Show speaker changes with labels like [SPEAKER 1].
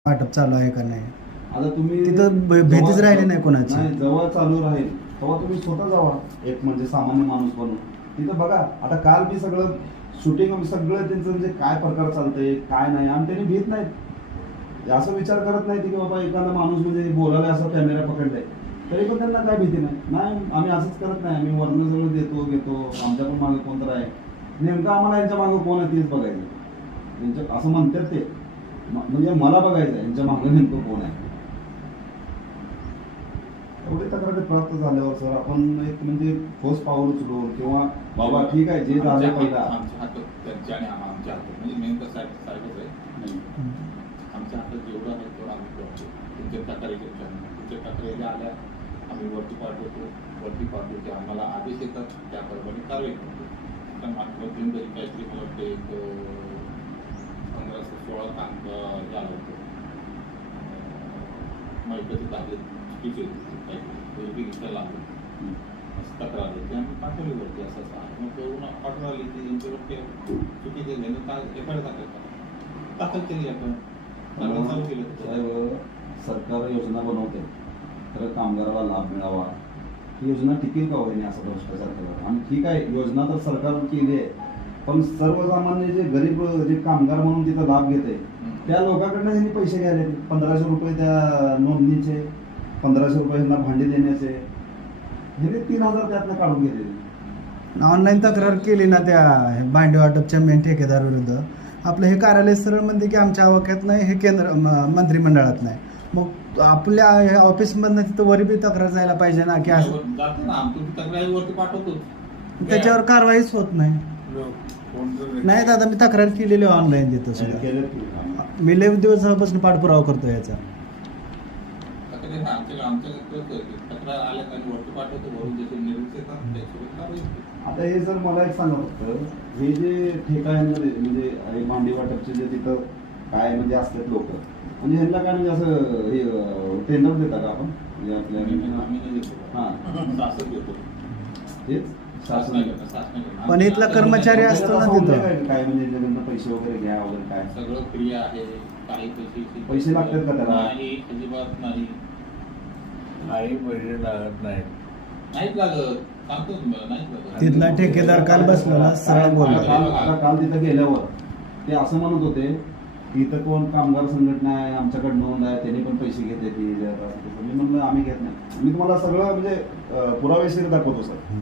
[SPEAKER 1] वाटप चालू आहे का नाही
[SPEAKER 2] आता तुम्ही
[SPEAKER 1] तिथं भीतीच राहिली नाही कोणाची.
[SPEAKER 2] नाही, जेव्हा चालू राहील तेव्हा तुम्ही स्वतः जावा, एक म्हणजे सामान्य माणूस बनून तिथं बघा. आता काल मी सगळं शूटिंग सगळं त्यांचं म्हणजे काय प्रकार चालतंय काय नाही, आणि त्यांनी भीत नाहीत, असं विचार करत नाही की बाबा एखादा माणूस म्हणजे बोलायला असं कॅमेरा पकडलाय तरी पण त्यांना काय भीती नाही. आम्ही असंच करत नाही, आम्ही वर्ण सगळं देतो घेतो, आमच्या पण मागे कोणतं आहे, नेमकं आम्हाला यांच्या मागे कोण आहे तेच बघायचं. त्यांच्या असं म्हणतात ते, म्हणजे मला बघायचं यांच्या मागे नेमकं कोण आहे. एवढी तक्रारी प्राप्त झाल्यावर सर आपण एक म्हणजे ठोस पाऊल उचलून किंवा बाबा ठीक आहे जे झालं पहिला
[SPEAKER 3] आमच्या हातात त्यांच्या आणि आमच्या हातात म्हणजे मेन तर साहेबच आहे. आमच्या हातात जेवढं आहे तेवढं आम्ही करतो. तुमच्या तक्रारी तुमच्या तक्रारी आल्या आम्ही वरती पाठवतो की आम्हाला आदेश येतात त्याप्रमाणे कारवाई करतो. आता मध्यंतरी काहीतरी मला वाटते एक 15-16 तांक झालं होतं माहिती आहे चुकीचे होते लागलं तक्रार होती आम्ही पाठवली वरती असं मग करून पाठवून आली की यांच्यावरती चुकीचे झाले एफआयआर दाखल केली आपण चालू केलं.
[SPEAKER 2] साहेब सरकार योजना बनवते तर कामगाराला लाभ मिळावा, ही योजना टिकेल का होईने असं भ्रष्टाचार करतात. आणि ठीक आहे योजना तर सरकार केली आहे, पण सर्वसामान्य जे गरीब जे कामगार म्हणून तिथं लाभ घेते त्या लोकांकडनं त्यांनी पैसे घ्यायले. 1500 रुपये त्या नोंदणीचे, 1500 रुपये ह्यांना भांडी देण्याचे, हे 3000 त्यातनं काढून घेतले.
[SPEAKER 1] ऑनलाईन तक्रार केली ना त्या भांडी वाटपच्या मेन ठेकेदार विरुद्ध, आपलं हे कार्यालय सरळ म्हणते की आमच्या आवाक्यात नाही, हे केंद्र मंत्रिमंडळात नाही. मग आपल्या ह्या ऑफिसमधनं तिथं वरी बी तक्रार जायला पाहिजे ना की असं
[SPEAKER 3] जाते ना आमची तक्रारी वरती पाठवतो,
[SPEAKER 1] त्याच्यावर कारवाईच होत नाही. नाही दादा मी तक्रार केलेली ऑनलाईन देतो सुद्धा, मी लय दिवसापासून पाठपुरावा करतो याचा.
[SPEAKER 3] तक्रार आल्या आणि वरती पाठवतो, वरून जसे निर्देश येतात त्याच्यावर कारवाई होते.
[SPEAKER 2] आता हे जर मला एक सांगा फक्त, हे जे ठेकायांमध्ये म्हणजे भांडी वाटपचे जे तिथं काय म्हणजे असतात लोक, म्हणजे ह्यांना काय म्हणजे असं हे टेंडर देता का आपण म्हणजे आपल्या
[SPEAKER 3] आम्ही नाही देतो,
[SPEAKER 2] हां
[SPEAKER 3] शासन देतो,
[SPEAKER 2] तेच शासन
[SPEAKER 1] पण इथला कर्मचारी असतो ना तिथं
[SPEAKER 2] काय म्हणजे ज्यांना पैसे वगैरे घ्या वगैरे काय
[SPEAKER 3] सगळं फ्री आहे. काही
[SPEAKER 2] पैसे लागतात का त्याला?
[SPEAKER 3] नाही, अजिबात नाही,
[SPEAKER 4] नाही पैसे लागत नाही.
[SPEAKER 3] नाहीच लागत, सांगतो तुम्हाला नाहीच लागत.
[SPEAKER 1] तिथला ठेकेदार काल बसलेला सरळ बोलला.
[SPEAKER 2] आता काल तिथं गेल्यावर ते असं म्हणत होते की इथं कोण कामगार संघटना आहे आमच्याकडे नोंद आहे, त्यांनी पण पैसे घेते. मी म्हणलं आम्ही घेत नाही. मी तुम्हाला सगळं म्हणजे पुरावेशीर दाखवतो सर.